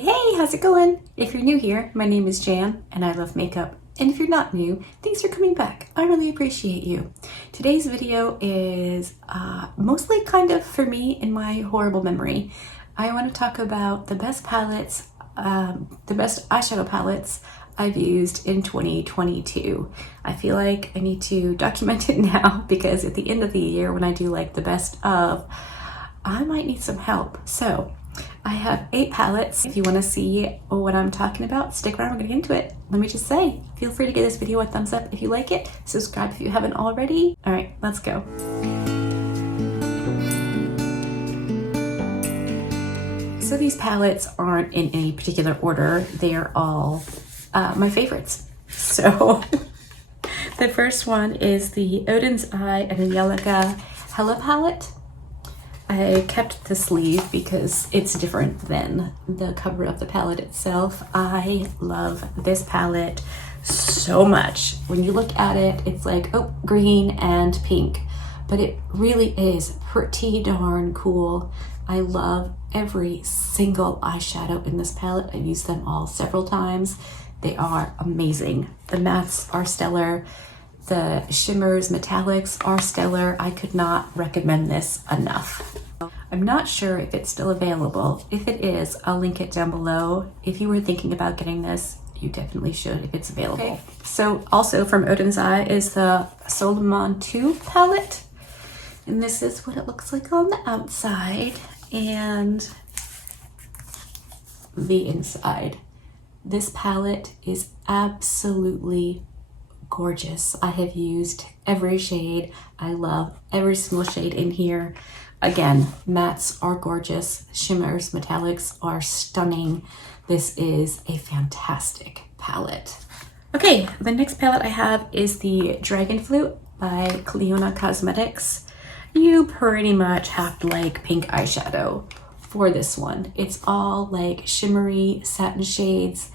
Hey, how's it going? If you're new here, my name is Jan and I love makeup. And if you're not new, thanks for coming back. I really appreciate you. Today's video is mostly kind of for me in my horrible memory. I want to talk about the best palettes, the best eyeshadow palettes I've used in 2022. I feel like I need to document it now because at the end of the year when I do like the best of, I might need some help. So I have 8 palettes. If you want to see what I'm talking about, stick around, we're going to get into it. Let me just say, feel free to give this video a thumbs up if you like it. Subscribe if you haven't already. All right, let's go. So these palettes aren't in any particular order. They are all my favorites. So the first one is the Odin's Eye and Angelica Hella palette. I kept the sleeve because it's different than the cover of the palette itself. I love this palette so much. When you look at it, it's like, oh, green and pink, but it really is pretty darn cool. I love every single eyeshadow in this palette. I've used them all several times. They are amazing. The mattes are stellar. The shimmers, metallics are stellar. I could not recommend this enough. I'm not sure if it's still available. If it is, I'll link it down below. If you were thinking about getting this, you definitely should if it's available. Okay. So also from Odin's Eye is the Solomon 2 palette. And this is what it looks like on the outside and the inside. This palette is absolutely gorgeous. I have used every shade. I love every single shade in here. Again, mattes are gorgeous. Shimmers, metallics are stunning. This is a fantastic palette. Okay, the next palette I have is the Dragon Flute by Cleona Cosmetics. You pretty much have to like pink eyeshadow for this one. It's all like shimmery satin shades,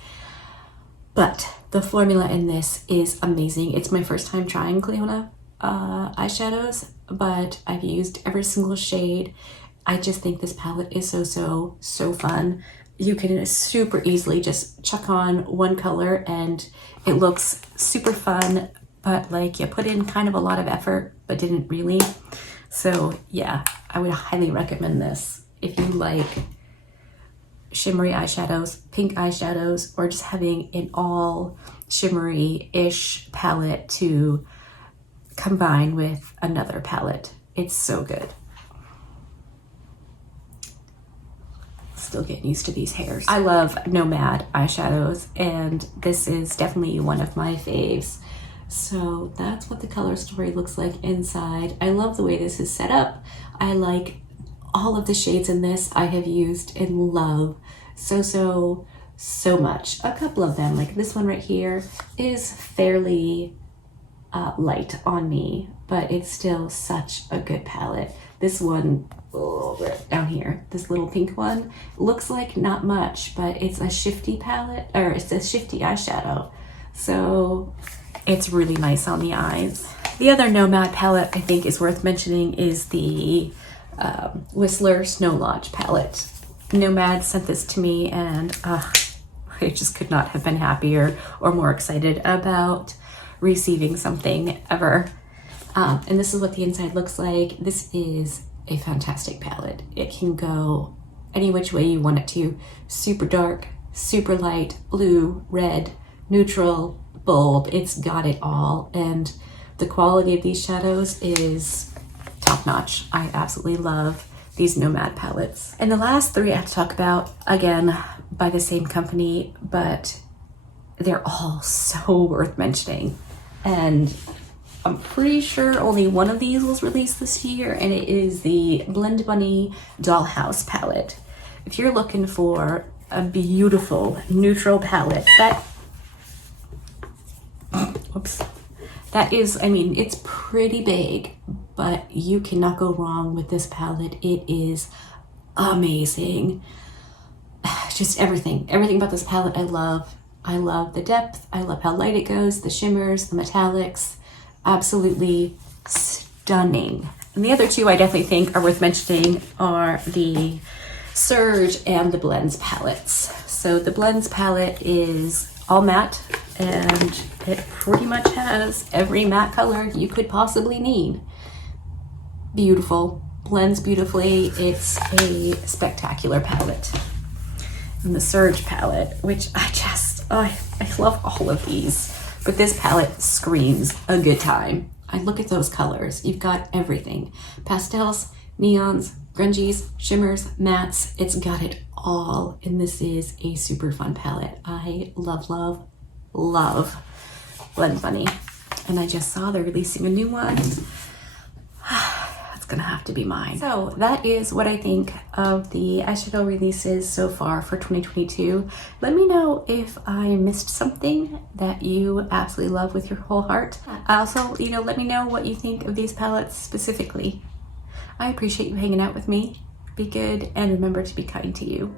but the formula in this is amazing. It's my first time trying Cleona eyeshadows, but I've used every single shade. I just think this palette is so fun. You can super easily just chuck on one color and it looks super fun, but like you put in kind of a lot of effort, but didn't really. So yeah, I would highly recommend this if you like shimmery eyeshadows, pink eyeshadows, or just having an all shimmery-ish palette to combine with another palette. It's so good. Still getting used to these hairs. I love Nomad eyeshadows, and this is definitely one of my faves. So that's what the color story looks like inside. I love the way this is set up. I like all of the shades in this. I have used and love so much. A couple of them, like this one right here, is fairly light on me, but it's still such a good palette. This one, down here, this little pink one, looks like not much, but it's a shifty palette, or it's a shifty eyeshadow. So it's really nice on the eyes. The other Nomad palette I think is worth mentioning is the Whistler Snow Lodge palette. Nomad sent this to me and I just could not have been happier or more excited about receiving something ever. And this is what the inside looks like. This is a fantastic palette. It can go any which way you want it to. Super dark, super light, blue, red, neutral, bold. It's got it all. And the quality of these shadows is top notch. I absolutely love these Nomad palettes. And the last 3 I have to talk about, again, by the same company, but they're all so worth mentioning. And I'm pretty sure only one of these was released this year, and it is the Blend Bunny Dollhouse palette. If you're looking for a beautiful neutral palette, that is, I mean, it's pretty big, but you cannot go wrong with this palette. It is amazing. Just everything about this palette I love. I love the depth. I love how light it goes, the shimmers, the metallics. Absolutely stunning. And the other 2 I definitely think are worth mentioning are the Surge and the Blends palettes. So the Blends palette is all matte, and it pretty much has every matte color you could possibly need. Beautiful, blends beautifully. It's a spectacular palette. And the Surge palette, which I love all of these, but this palette screams a good time. I look at those colors. You've got everything. Pastels, neons, grungies, shimmers, mattes. It's got it all, and this is a super fun palette. I love, love, love Blend Bunny. And I just saw they're releasing a new one. That's gonna have to be mine. So that is what I think of the eyeshadow releases so far for 2022. Let me know if I missed something that you absolutely love with your whole heart. Also, let me know what you think of these palettes specifically. I appreciate you hanging out with me. Be good and remember to be kind to you.